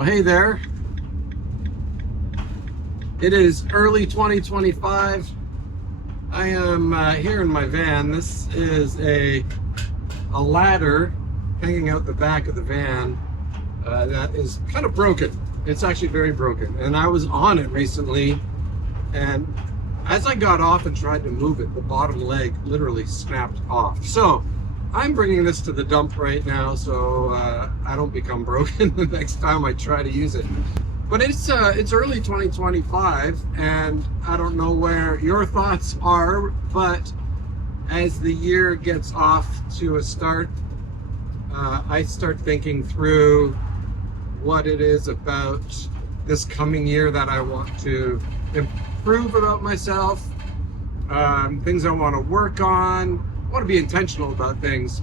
Well, hey there. It is early 2025. I am here in my van. This is a ladder hanging out the back of the van that is kind of broken. It's actually very broken. And I was on it recently, and as I got off and tried to move it, the bottom leg literally snapped off. So I'm bringing this to the dump right now so I don't become broken the next time I try to use it. But it's early 2025, and I don't know where your thoughts are, but as the year gets off to a start, I start thinking through what it is about this coming year that I want to improve about myself, things I want to work on. I want to be intentional about things.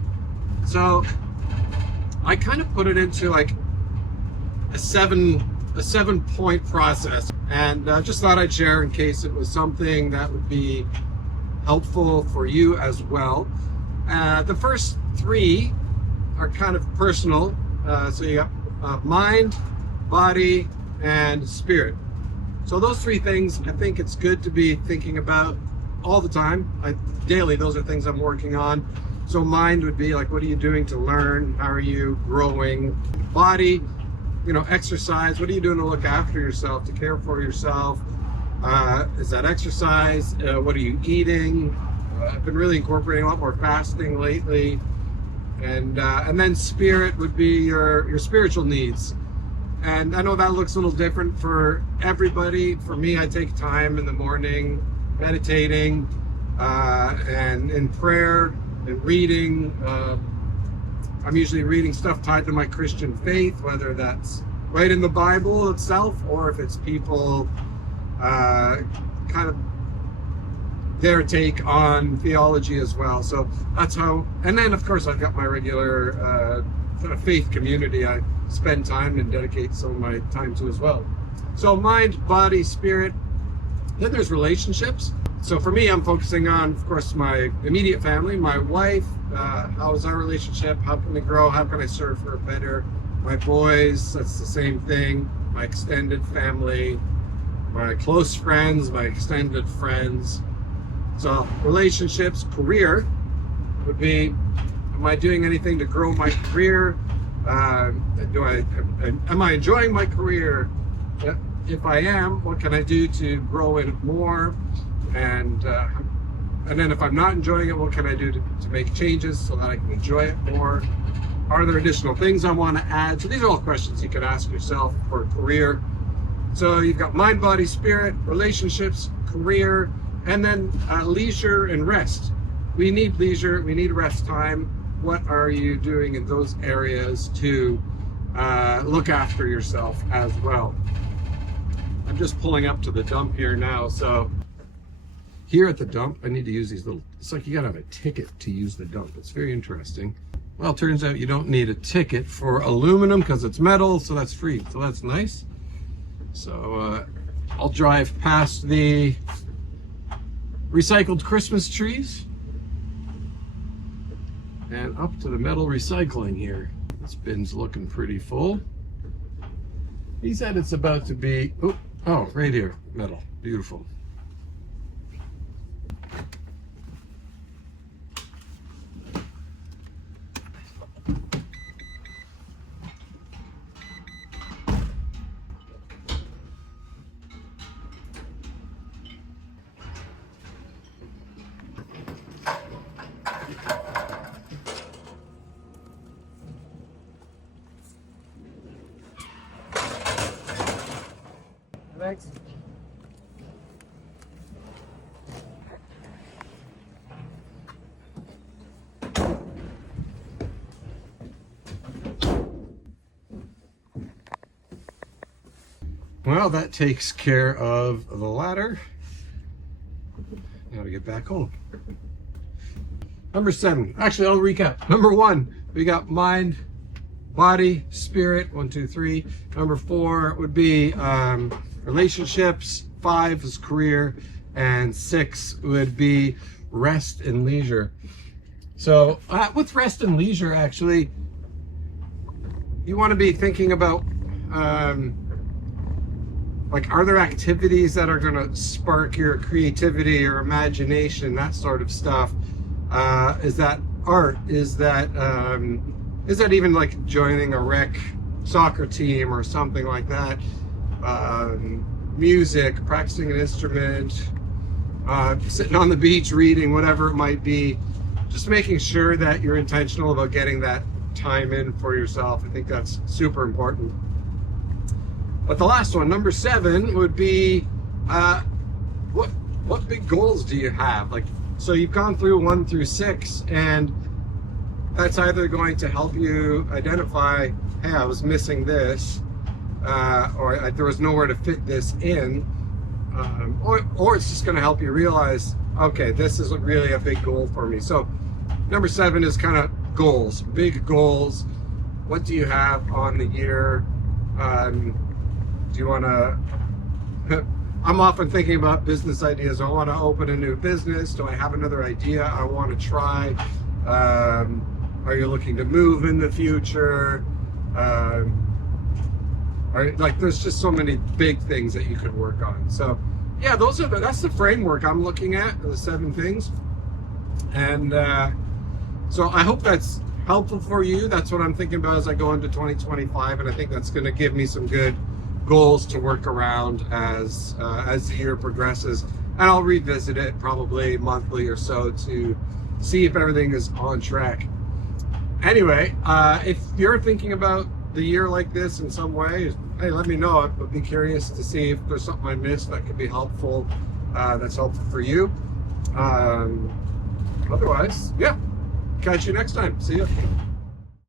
So I kind of put it into like a seven-point process, and just thought I'd share in case it was something that would be helpful for you as well. The first three are kind of personal. So you got mind, body, and spirit. So those three things I think it's good to be thinking about all the time. Daily, those are things I'm working on. So mind would be like, what are you doing to learn? How are you growing? Body, exercise. What are you doing to look after yourself, to care for yourself? Is that exercise? What are you eating? I've been really incorporating a lot more fasting lately. And then spirit would be your spiritual needs. And I know that looks a little different for everybody. For me, I take time in the morning meditating and in prayer and reading. I'm usually reading stuff tied to my Christian faith, whether that's right in the Bible itself or if it's people kind of their take on theology as well. So that's how, and then of course I've got my regular kind of faith community I spend time and dedicate some of my time to as well. So mind, body, spirit. Then there's relationships. So for me, I'm focusing on, of course, my immediate family, my wife. How is our relationship? How can we grow? How can I serve her better? My boys, that's the same thing. My extended family, my close friends, my extended friends. So relationships, career would be, am I doing anything to grow my career? Am I enjoying my career? If I am, what can I do to grow it more? And then if I'm not enjoying it, what can I do to make changes so that I can enjoy it more? Are there additional things I want to add? So these are all questions you could ask yourself for a career. So you've got mind, body, spirit, relationships, career, and then leisure and rest. We need leisure, we need rest time. What are you doing in those areas to look after yourself as well? I'm just pulling up to the dump here now. So here at the dump, I need to use these little, it's like you gotta have a ticket to use the dump. It's very interesting. Well, it turns out you don't need a ticket for aluminum because it's metal, so that's free. So that's nice. So I'll drive past the recycled Christmas trees and up to the metal recycling here. This bin's looking pretty full. He said it's about to be, oh, right here, metal, beautiful. Thanks. Well, that takes care of the ladder. Now to get back home. Number 7. Actually, I'll recap. Number 1, we got mind, body, spirit. 1, 2, 3. Number 4 would be relationships. 5 is career, and 6 would be rest and leisure. So with rest and leisure, actually, you want to be thinking about like, are there activities that are going to spark your creativity or imagination, that sort of stuff? Is that art? Is that even like joining a rec soccer team or something like that? Music, practicing an instrument, sitting on the beach reading, whatever it might be. Just making sure that you're intentional about getting that time in for yourself. I think that's super important. But the last one, number 7, would be what big goals do you have? Like, so you've gone through 1 through 6, and that's either going to help you identify, hey, I was missing this, or there was nowhere to fit this in, or it's just going to help you realize, okay, this is really a big goal for me. So number 7 is kind of goals, big goals. What do you have on the year? Do you want to, I'm often thinking about business ideas. I want to open a new business. Do I have another idea I want to try? Are you looking to move in the future? Like, there's just so many big things that you could work on. So yeah, that's the framework I'm looking at, the 7 things. And so I hope that's helpful for you. That's what I'm thinking about as I go into 2025, and I think that's going to give me some good goals to work around as the year progresses. And I'll revisit it probably monthly or so to see if everything is on track. Anyway, if you're thinking about the year like this in some way, hey, let me know. I'd be curious to see if there's something I missed that could be helpful, that's helpful for you. Otherwise, yeah, catch you next time. See ya.